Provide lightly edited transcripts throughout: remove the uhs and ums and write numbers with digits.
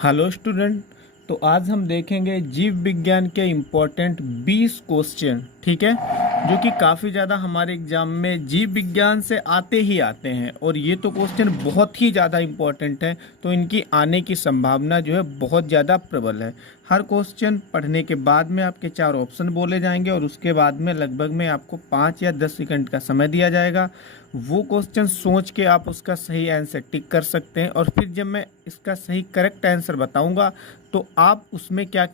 Hello student. तो आज हम देखेंगे जीव विज्ञान के इम्पोर्टेंट 20 क्वेश्चन, ठीक है, जो कि काफ़ी ज़्यादा हमारे एग्जाम में जीव विज्ञान से आते ही आते हैं। और ये तो क्वेश्चन बहुत ही ज़्यादा इम्पोर्टेंट है, तो इनकी आने की संभावना जो है बहुत ज़्यादा प्रबल है। हर क्वेश्चन पढ़ने के बाद में आपके 4 ऑप्शन बोले जाएंगे और उसके बाद में लगभग में आपको 5 या 10 सेकंड का समय दिया जाएगा। वो क्वेश्चन सोच के आप उसका सही आंसर टिक कर सकते हैं, और फिर जब मैं इसका सही करेक्ट आंसर बताऊंगा तो आप उसमें क्या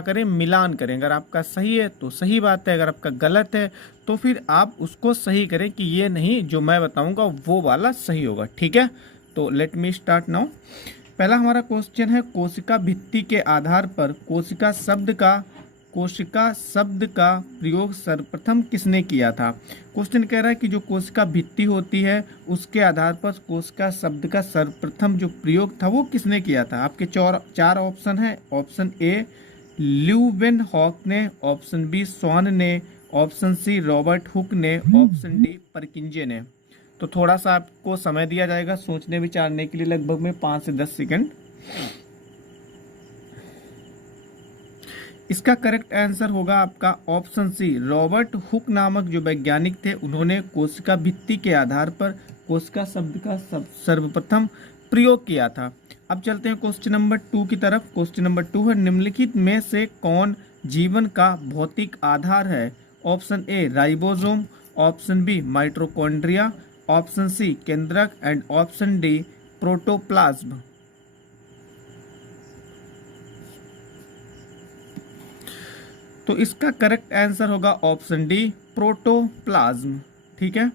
करें, मिलान करें। अगर आपका सही है तो सही बात है, अगर आपका गलत है तो फिर आप उसको सही करें कि ये नहीं, जो मैं बताऊंगा वो वाला सही होगा, ठीक है। तो लेट मी स्टार्ट नाउ। पहला हमारा क्वेश्चन है, कोशिका भित्ति के आधार पर कोशिका शब्द का प्रयोग सर्वप्रथम किसने किया था। क्वेश्चन कह रहा है कि जो कोशिका भित्ति होती है उसके आधार पर कोशिका शब्द का सर्वप्रथम जो प्रयोग था वो किसने किया था। आपके चार ऑप्शन है। ऑप्शन ए ल्यूवेनहॉक ने, ऑप्शन बी स्वॉन ने, ऑप्शन सी रॉबर्ट हुक ने, ऑप्शन डी परकिंजे ने। तो थोड़ा सा आपको समय दिया जाएगा सोचने विचारने के लिए, लगभग में 5 से 10 सेकंड। इसका करेक्ट आंसर होगा आपका ऑप्शन सी, रॉबर्ट हुक नामक जो वैज्ञानिक थे उन्होंने कोशिका भित्ति के आधार पर कोशिका शब्द का सर्वप्रथम प्रयोग किया था। अब चलते हैं क्वेश्चन नंबर 2 की तरफ। क्वेश्चन नंबर 2 है, निम्नलिखित में से कौन जीवन का भौतिक आधार है। Option A ribosome, option B mitochondria, option C केंद्रक एंड ऑप्शन डी प्रोटोप्लाज्म। तो इसका करेक्ट आंसर होगा ऑप्शन डी प्रोटोप्लाज्म, ठीक है।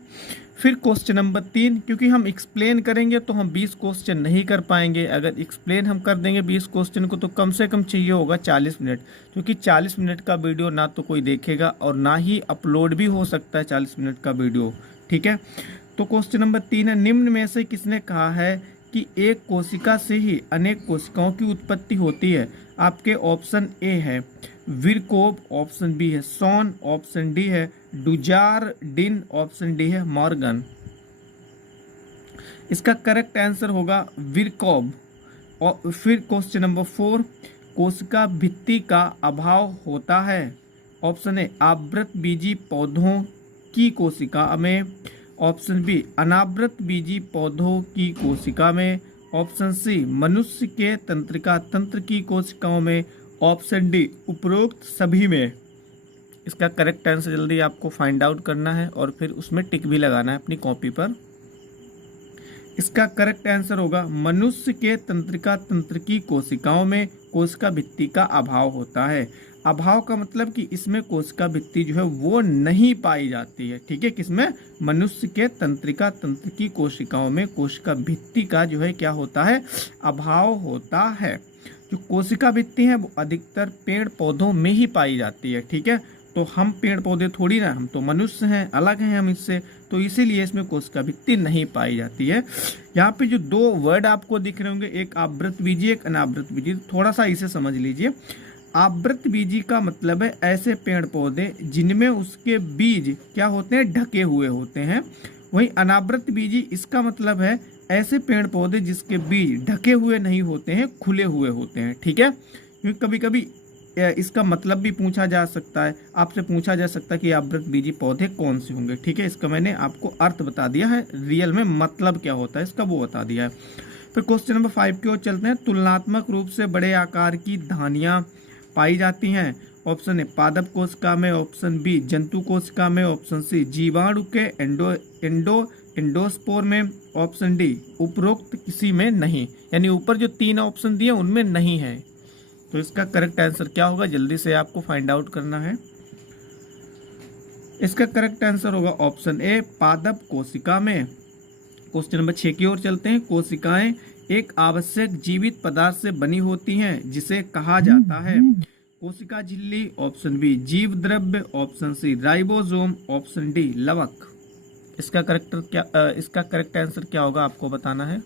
फिर क्वेश्चन नंबर 3, क्योंकि हम एक्सप्लेन करेंगे तो हम 20 क्वेश्चन नहीं कर पाएंगे। अगर एक्सप्लेन हम कर देंगे 20 क्वेश्चन को तो कम से कम चाहिए होगा 40 मिनट, क्योंकि 40 मिनट का वीडियो ना तो कोई देखेगा और ना ही अपलोड भी हो सकता है 40 मिनट का वीडियो, ठीक है। तो क्वेश्चन नंबर 3 है, निम्न में से किसने कहा है कि एक कोशिका से ही अनेक कोशिकाओं की उत्पत्ति होती है। आपके ऑप्शन ए है विरकोव, ऑप्शन बी है सॉन, ऑप्शन डी है डुजारडिन, ऑप्शन डी है मॉर्गन। इसका करेक्ट आंसर होगा विरकोव। और फिर क्वेश्चन नंबर 4, कोशिका भित्ति का अभाव होता है। ऑप्शन ए आवृत बीजी पौधों की कोशिका में, ऑप्शन बी अनावृत बीजी पौधों की कोशिका में, ऑप्शन सी मनुष्य के तंत्रिका तंत्र की कोशिकाओं में, ऑप्शन डी उपरोक्त सभी में। इसका करेक्ट आंसर जल्दी आपको फाइंड आउट करना है और फिर उसमें टिक भी लगाना है अपनी कॉपी पर। इसका करेक्ट आंसर होगा मनुष्य के तंत्रिका तंत्र की कोशिकाओं में कोशिका भित्ति का अभाव होता है। अभाव का मतलब कि इसमें कोशिका भित्ति जो है वो नहीं पाई जाती है, ठीक है। किसमें? मनुष्य के तंत्रिका तंत्र की कोशिकाओं में कोशिका भित्ति का जो है क्या होता है, अभाव होता है। जो कोशिका भित्ति है वो अधिकतर पेड़ पौधों में ही पाई जाती है, ठीक है। तो हम पेड़ पौधे थोड़ी ना, हम तो मनुष्य हैं, अलग हैं हम इससे, तो इसीलिए इसमें कोशिका भित्ति नहीं पाई जाती है। यहाँ पे जो 2 वर्ड आपको दिख रहे होंगे, एक आवृत बीजी, एक अनावृत बीजी, थोड़ा सा इसे समझ लीजिए। आवृत बीजी का मतलब है ऐसे पेड़ पौधे जिनमें उसके बीज क्या होते हैं, ढके हुए होते हैं। वहीं अनावृत बीजी इसका मतलब है ऐसे पेड़ पौधे जिसके बीज ढके हुए नहीं होते हैं, खुले हुए होते हैं, ठीक है। क्योंकि कभी कभी इसका मतलब भी पूछा जा सकता है, आपसे पूछा जा सकता है कि आवृत बीजी पौधे कौन से होंगे, ठीक है। इसका मैंने आपको अर्थ बता दिया है, रियल में मतलब क्या होता है इसका वो बता दिया है। फिर क्वेश्चन नंबर 5 की ओर चलते हैं। तुलनात्मक रूप से बड़े आकार की धानियां पाई जाती हैं। ऑप्शन ए पादप कोशिका में, ऑप्शन बी जंतु कोशिका में, ऑप्शन सी जीवाणु के एंडोस्पोर में, ऑप्शन डी उपरोक्त किसी में नहीं। यानी ऊपर जो 3 ऑप्शन दिए उनमें नहीं है। तो इसका करेक्ट आंसर क्या होगा, जल्दी से आपको फाइंड आउट करना है। इसका करेक्ट आंसर होगा ऑप्शन ए पादप कोशिका में। क्वेश्चन नंबर 6 की ओर चलते हैं। कोशिकाएं एक आवश्यक जीवित पदार्थ से बनी होती हैं जिसे कहा जाता है। कोशिका झिल्ली, ऑप्शन बी जीव द्रव्य, option C ribosome, option D लवक। इसका करेक्ट आंसर क्या होगा आपको बताना है।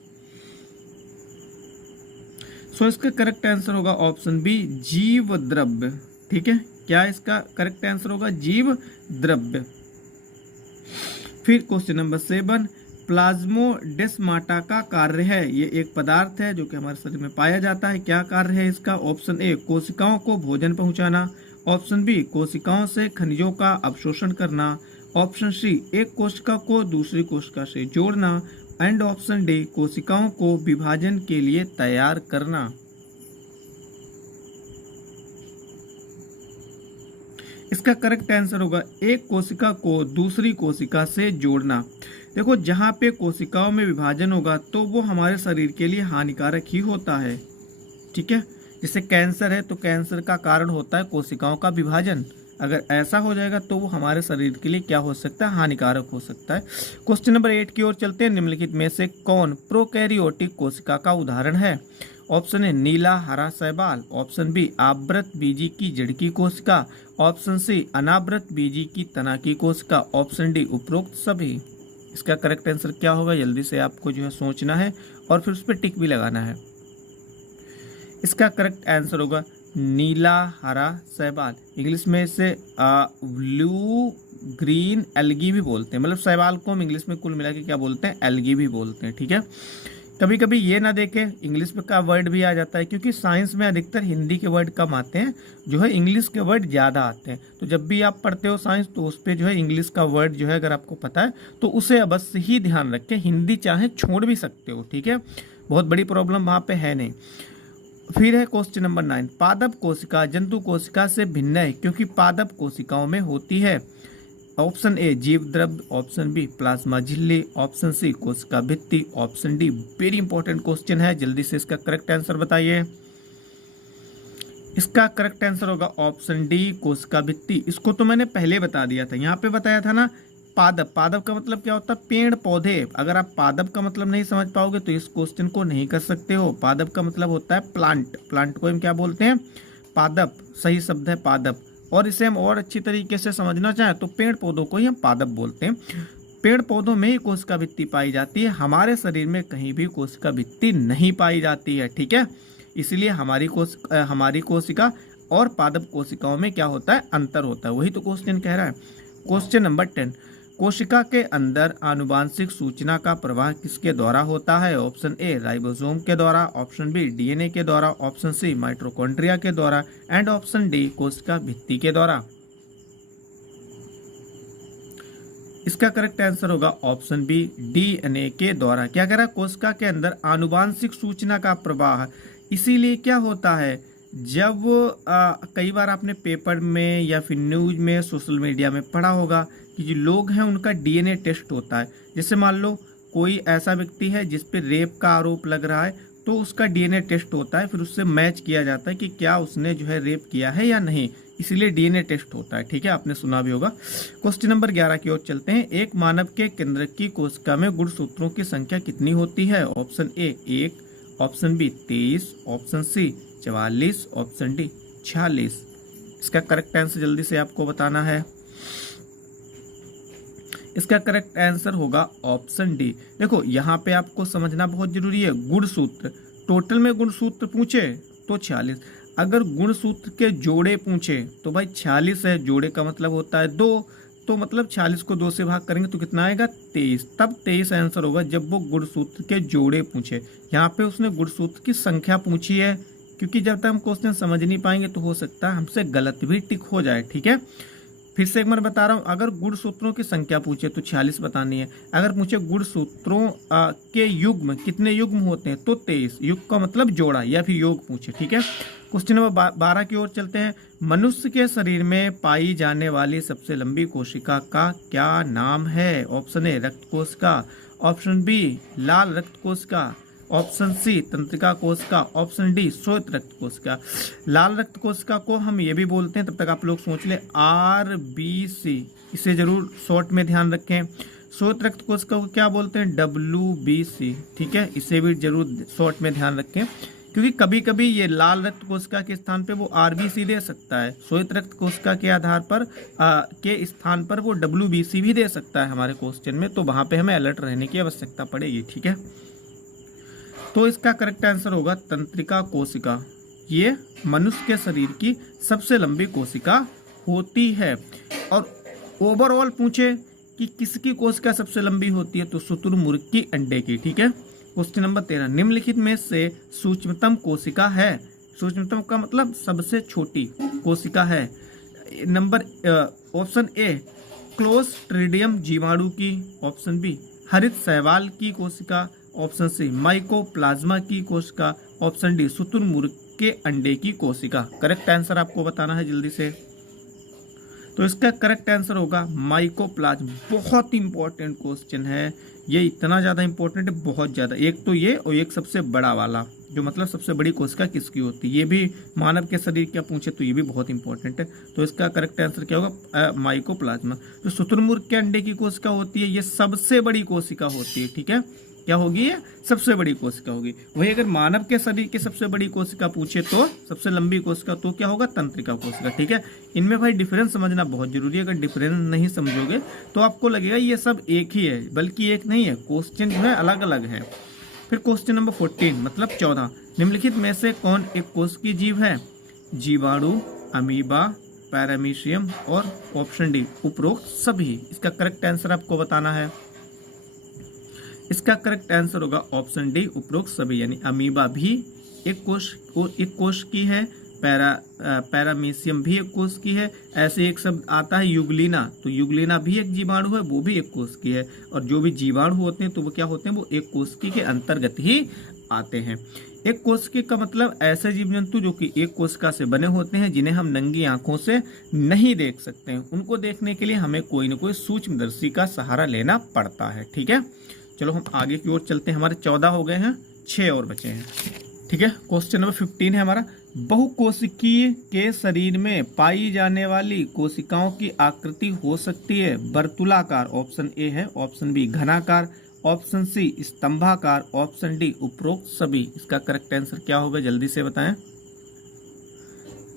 सो इसका करेक्ट आंसर होगा ऑप्शन बी जीव द्रव्य, ठीक है। क्या इसका करेक्ट आंसर होगा, जीव द्रव्य। फिर क्वेश्चन नंबर 7, प्लाज्मोडेस्माटा का कार्य है? ये एक पदार्थ है जो कि हमारे शरीर में पाया जाता है। क्या कार्य है इसका? ऑप्शन ए कोशिकाओं को भोजन पहुंचाना, ऑप्शन बी कोशिकाओं से खनिजों का अवशोषण करना, ऑप्शन सी एक कोशिका को दूसरी कोशिका से जोड़ना, एंड ऑप्शन डी कोशिकाओं को विभाजन के लिए तैयार करना। इसका करेक्ट आंसर होगा एक कोशिका को दूसरी कोशिका से जोड़ना। देखो, जहां पे कोशिकाओं में विभाजन होगा तो वो हमारे शरीर के लिए हानिकारक ही होता है। ठीक है, जैसे कैंसर है तो कैंसर का कारण होता है कोशिकाओं का विभाजन। अगर ऐसा हो जाएगा तो वो हमारे शरीर के लिए क्या हो सकता है? हानिकारक हो सकता है। क्वेश्चन नंबर 8 की ओर चलते हैं। निम्नलिखित में से कौन प्रोकैरियोटिक कोशिका का उदाहरण है? ऑप्शन ए नीला हरा शैवाल, ऑप्शन बी आवृत बीजी की जड़ की कोशिका, ऑप्शन सी अनावृत बीजी की तना की कोशिका, ऑप्शन डी उपरोक्त सभी। इसका करेक्ट आंसर क्या होगा? जल्दी से आपको जो है सोचना है और फिर उस पर टिक भी लगाना है। इसका करेक्ट आंसर होगा नीला हरा शैवाल। इंग्लिश में इसे ब्लू ग्रीन एल्गी भी बोलते हैं। मतलब शैवाल को हम इंग्लिश में कुल मिला के क्या बोलते हैं? एल्गी भी बोलते हैं। ठीक है, कभी कभी ये ना देखें इंग्लिश में का वर्ड भी आ जाता है, क्योंकि साइंस में अधिकतर हिंदी के वर्ड कम आते हैं, जो है इंग्लिश के वर्ड ज़्यादा आते हैं। तो जब भी आप पढ़ते हो साइंस तो उस पर जो है इंग्लिश का वर्ड जो है अगर आपको पता है तो उसे अवश्य ही ध्यान रखें। हिंदी चाहे छोड़ भी सकते हो। ठीक है, बहुत बड़ी प्रॉब्लम वहाँ पे है नहीं। फिर है क्वेश्चन नंबर 9। पादप कोशिका जंतु कोशिका से भिन्न है क्योंकि पादप कोशिकाओं में होती है। ऑप्शन ए जीव द्रव्य, ऑप्शन बी प्लाज्मा झिल्ली, ऑप्शन सी कोशिका भित्ति, option D very important question है, जल्दी से इसका करेक्ट आंसर बताइए। इसका करेक्ट आंसर होगा ऑप्शन डी कोशिका भित्ति। इसको तो मैंने पहले बता दिया था, यहाँ पे बताया था ना। पादप, पादप का मतलब क्या होता है? पेड़ पौधे। अगर आप पादप का मतलब नहीं समझ पाओगे तो इस क्वेश्चन को नहीं कर सकते हो। पादप का मतलब होता है प्लांट। प्लांट को हम क्या बोलते हैं? पादप। सही शब्द है पादप। और इसे हम और अच्छी तरीके से समझना चाहें तो पेड़ पौधों को ही हम पादप बोलते हैं। पेड़ पौधों में ही कोशिका भित्ति पाई जाती है, हमारे शरीर में कहीं भी कोशिका भित्ति नहीं पाई जाती है। ठीक है, इसलिए हमारी कोशिका और पादप कोशिकाओं में क्या होता है? अंतर होता है। वही तो क्वेश्चन कह रहा है। Question number 10। कोशिका के अंदर आनुवांशिक सूचना का प्रवाह किसके द्वारा होता है? ऑप्शन ए राइबोसोम के द्वारा, ऑप्शन बी डीएनए के द्वारा, ऑप्शन सी माइटोकॉन्ड्रिया के द्वारा, एंड ऑप्शन डी कोशिका भित्ति के द्वारा। इसका करेक्ट आंसर होगा ऑप्शन बी डीएनए के द्वारा। क्या कह रहा है? कोशिका के अंदर आनुवांशिक सूचना का प्रवाह इसीलिए क्या होता है? जब कई बार आपने पेपर में या फिर न्यूज में, सोशल मीडिया में पढ़ा होगा कि जो लोग हैं उनका डीएनए टेस्ट होता है। जैसे मान लो कोई ऐसा व्यक्ति है जिस पे रेप का आरोप लग रहा है तो उसका डीएनए टेस्ट होता है, फिर उससे मैच किया जाता है कि क्या उसने जो है रेप किया है या नहीं, इसीलिए डीएनए टेस्ट होता है। ठीक है, आपने सुना भी होगा। क्वेश्चन नंबर 11 की ओर चलते हैं। एक मानव के केंद्र की कोशिका में गुणसूत्रों की संख्या कितनी होती है? Option A 1, option B 23, option C 44, option D 46। इसका करेक्ट आंसर जल्दी से आपको बताना है। इसका करेक्ट आंसर होगा ऑप्शन डी। देखो, यहाँ पे आपको समझना बहुत जरूरी है। गुणसूत्र, टोटल में गुणसूत्र पूछे तो 46, अगर गुणसूत्र के जोड़े पूछे तो भाई 46 है, जोड़े का मतलब होता है 2, तो मतलब 46 को 2 से भाग करेंगे तो कितना आएगा? 23। तब 23 आंसर होगा जब वो गुणसूत्र के जोड़े पूछे। यहाँ पे उसने गुणसूत्र की संख्या पूछी है, क्योंकि जब तक हम क्वेश्चन समझ नहीं पाएंगे तो हो सकता है हमसे गलत भी टिक हो जाए। ठीक है, फिर से एक बार बता रहा हूं, अगर गुणसूत्रों की संख्या पूछे तो 46 बतानी है। अगर पूछे गुणसूत्रों के युग्म, कितने युग्म होते हैं, तो 23। युग्म का मतलब जोड़ा या फिर योग पूछे। ठीक है, क्वेश्चन नंबर 12 की ओर चलते हैं। मनुष्य के शरीर में पाई जाने वाली सबसे लंबी कोशिका का क्या नाम है? ऑप्शन ए रक्त कोशिका, ऑप्शन बी लाल रक्त कोशिका, ऑप्शन सी तंत्रिका कोशिका, ऑप्शन डी श्वेत रक्त कोशिका। लाल रक्त कोशिका को हम ये भी बोलते हैं, तब तक आप लोग सोच ले, RBC। इसे जरूर शॉर्ट में ध्यान रखें। श्वेत रक्त कोशिका को क्या बोलते हैं? WBC। ठीक है, इसे भी जरूर शॉर्ट में ध्यान रखें, क्योंकि कभी कभी ये लाल रक्त कोशिका के स्थान पे वो RBC दे सकता है, श्वेत रक्त कोशिका के आधार पर के स्थान पर वो WBC भी दे सकता है हमारे क्वेश्चन में, तो वहां पे हमें अलर्ट रहने की आवश्यकता पड़ेगी। ठीक है, तो इसका करेक्ट आंसर होगा तंत्रिका कोशिका। ये मनुष्य के शरीर की सबसे लंबी कोशिका होती है। और ओवरऑल पूछे कि किसकी कोशिका सबसे लंबी होती है, तो शुतुरमुर्ग की अंडे की। ठीक है। क्वेश्चन नंबर 13, निम्नलिखित में से सूक्ष्मतम कोशिका है। सूक्ष्मतम का मतलब सबसे छोटी कोशिका है। नंबर ऑप्शन ए क्लोस्ट्रिडियम जीवाणु की, ऑप्शन बी हरित शैवाल की कोशिका, ऑप्शन सी माइकोप्लाज्मा की कोशिका, ऑप्शन डी शुतुरमुर्ग के अंडे की कोशिका। करेक्ट आंसर आपको बताना है जल्दी से। तो इसका करेक्ट आंसर होगा माइकोप्लाज्म। बहुत इंपॉर्टेंट क्वेश्चन है ये, इतना ज़्यादा इंपॉर्टेंट है, बहुत ज़्यादा। एक तो ये और एक सबसे बड़ा वाला, जो मतलब सबसे बड़ी कोशिका किसकी होती है, ये भी मानव के शरीर क्या पूछे तो ये भी बहुत इंपॉर्टेंट है। तो इसका करेक्ट आंसर क्या होगा, माइकोप्लाज्मा। जो शुतुरमुर्ग के अंडे की कोशिका होती है ये सबसे बड़ी कोशिका होती है। ठीक है, क्या होगी ये, सबसे बड़ी कोशिका होगी। वही अगर मानव के शरीर की सबसे बड़ी कोशिका पूछे तो सबसे लंबी कोशिका तो क्या होगा, तंत्रिका कोशिका। ठीक है, इनमें भाई डिफरेंस समझना बहुत जरूरी है। अगर डिफरेंस नहीं समझोगे तो आपको लगेगा ये सब एक ही है, बल्कि एक नहीं है, क्वेश्चन जो है अलग अलग है। फिर क्वेश्चन नंबर 14 मतलब 14, निम्नलिखित में से कौन एक कोशिकीय जीव है, जीवाणु, अमीबा, पैरामीशियम और ऑप्शन डी उपरोक्त सभी। इसका करेक्ट आंसर आपको बताना है। इसका करेक्ट आंसर होगा ऑप्शन डी उपरोक्त सभी, यानी अमीबा भी एक कोश की है, पैरामीशियम भी एक कोश की है। ऐसे एक शब्द आता है युगलिना, तो युगलिना भी एक जीवाणु है, वो भी एक कोश की है। और जो भी जीवाणु होते हैं तो वो क्या होते हैं, वो एक कोशिकी के अंतर्गत ही आते हैं। एक कोशिका का मतलब ऐसे जीव जंतु जो कि एक कोशिका से बने होते हैं, जिन्हें हम नंगी आंखों से नहीं देख सकते हैं। उनको देखने के लिए हमें कोई न कोई सूक्ष्मदर्शी का सहारा लेना पड़ता है। ठीक है, चलो हम आगे की ओर चलते हैं। हमारे 14 हो गए हैं, 6 और बचे हैं। ठीक है, क्वेश्चन नंबर 15 है हमारा, बहुकोशिकीय के शरीर में पाई जाने वाली कोशिकाओं की आकृति हो सकती है वर्तुलाकार, ऑप्शन ए है, ऑप्शन बी घनाकार, ऑप्शन सी स्तंभाकार, ऑप्शन डी उपरोक्त सभी। इसका करेक्ट आंसर क्या होगा, जल्दी से बताएं।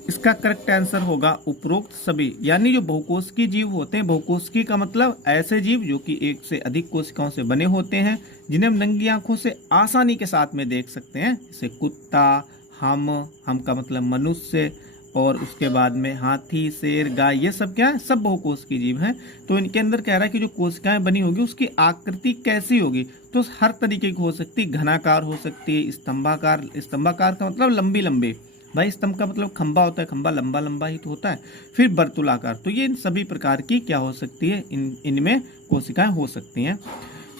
इसका करेक्ट आंसर होगा उपरोक्त सभी, यानी जो बहुकोशिकीय जीव होते हैं, बहुकोशिकीय का मतलब ऐसे जीव जो कि एक से अधिक कोशिकाओं से बने होते हैं, जिन्हें हम नंगी आंखों से आसानी के साथ में देख सकते हैं, जैसे कुत्ता, हम का मतलब मनुष्य, और उसके बाद में हाथी, शेर, गाय, ये सब क्या है, सब बहुकोशिकीय जीव हैं। तो इनके अंदर कह रहा है कि जो कोशिकाएं बनी होगी उसकी आकृति कैसी होगी, तो हर तरीके की हो सकती है। घनाकार हो सकती है, स्तंभाकार, स्तंभाकार का मतलब लंबी लंबी, भाई स्तंभ का मतलब खंबा होता है, खंबा लंबा लंबा ही तो होता है। फिर वर्तुलाकार, तो ये इन सभी प्रकार की क्या हो सकती है, इनमें कोशिकाएं हो सकती हैं।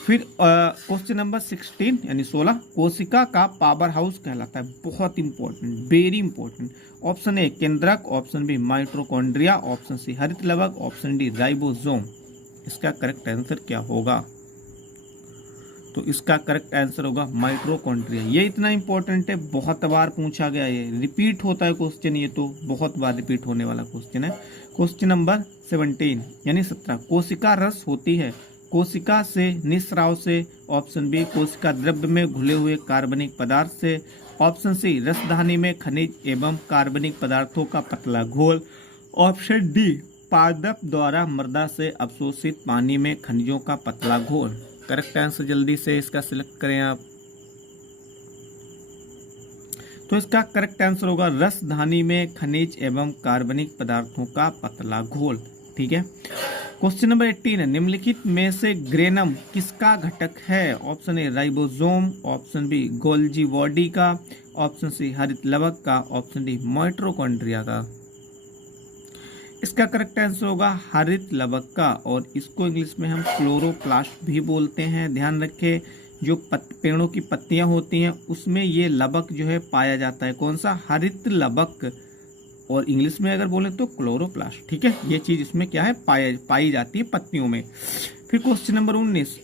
फिर क्वेश्चन नंबर 16 यानी 16, कोशिका का पावर हाउस कहलाता है, बहुत important, very important. Option A केंद्रक, option B mitochondria, option C हरित लवक, ऑप्शन डी राइबोसोम। इसका करेक्ट आंसर क्या होगा, तो इसका करेक्ट आंसर होगा माइटोकॉन्ड्रिया। ये इतना इंपॉर्टेंट है, बहुत बार पूछा गया, ये रिपीट होता है क्वेश्चन, ये तो बहुत बार रिपीट होने वाला क्वेश्चन है। क्वेश्चन नंबर 17 यानी 17, कोशिका रस होती है कोशिका से, निस्राव से, ऑप्शन बी कोशिका द्रव्य में घुले हुए कार्बनिक पदार्थ से, ऑप्शन सी रसधानी में खनिज एवं कार्बनिक पदार्थों का पतला घोल, ऑप्शन डी पादप द्वारा मृदा से अवशोषित पानी में खनिजों का पतला घोल। करेक्ट आंसर जल्दी से इसका सिलेक्ट करें आप। तो इसका करेक्ट आंसर होगा रसधानी में खनिज एवं कार्बनिक पदार्थों का पतला घोल। ठीक है, क्वेश्चन नंबर 18 है, निम्नलिखित में से ग्रेनम किसका घटक है, option A ribosome, option B Golgi body का, ऑप्शन सी हरित लवक का, ऑप्शन डी माइटोकॉन्ड्रिया का। इसका करेक्ट आंसर होगा हरित लवक का, और इसको इंग्लिश में हम क्लोरोप्लास्ट भी बोलते हैं। ध्यान रखें, जो पेड़ों की पत्तियां होती हैं उसमें ये लवक जो है पाया जाता है, कौन सा, हरित लवक, और इंग्लिश में अगर बोले तो क्लोरोप्लास्ट। ठीक है, ये चीज इसमें क्या है, पाई जाती है पत्तियों में। फिर क्वेश्चन नंबर 19,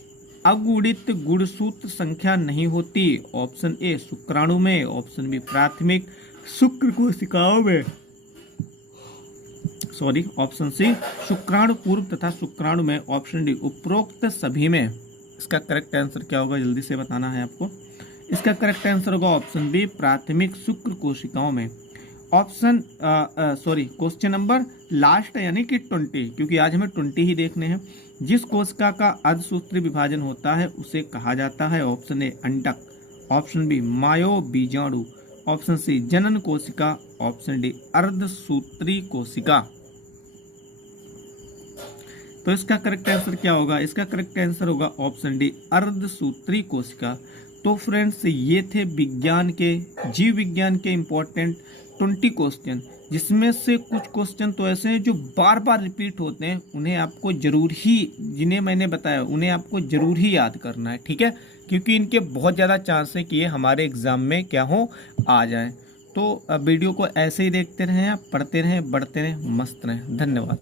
अगुणित गुणसूत्र संख्या नहीं होती, ऑप्शन ए शुक्राणु में, ऑप्शन बी प्राथमिक शुक्र कोशिकाओं में, ऑप्शन सी शुक्राणु पूर्व तथा शुक्राणु में, ऑप्शन डी उपरोक्त सभी में। इसका करेक्ट आंसर क्या होगा, जल्दी से बताना है आपको। इसका करेक्ट आंसर होगा ऑप्शन बी प्राथमिक शुक्र कोशिकाओं में। क्वेश्चन नंबर लास्ट यानी कि 20, क्योंकि आज हमें 20 ही देखने हैं। जिस कोशिका का अर्धसूत्री विभाजन होता है उसे कहा जाता है, ऑप्शन ए अंडक, ऑप्शन बी मायो बीजाणु, ऑप्शन सी जनन कोशिका, ऑप्शन डी अर्धसूत्री कोशिका। तो इसका करेक्ट आंसर क्या होगा? इसका करेक्ट आंसर होगा ऑप्शन डी, अर्धसूत्री कोशिका। तो फ्रेंड्स ये थे विज्ञान के, जीव विज्ञान के इंपॉर्टेंट 20 क्वेश्चन, जिसमें से कुछ क्वेश्चन तो ऐसे हैं जो बार बार रिपीट होते हैं, उन्हें आपको जरूर ही, जिन्हें मैंने बताया उन्हें आपको जरूर ही याद करना है, ठीक है, क्योंकि इनके बहुत ज़्यादा चांस है कि ये हमारे एग्जाम में क्या हो, आ जाए। तो वीडियो को ऐसे ही देखते रहें, आप पढ़ते रहें, बढ़ते रहें, मस्त रहें। धन्यवाद।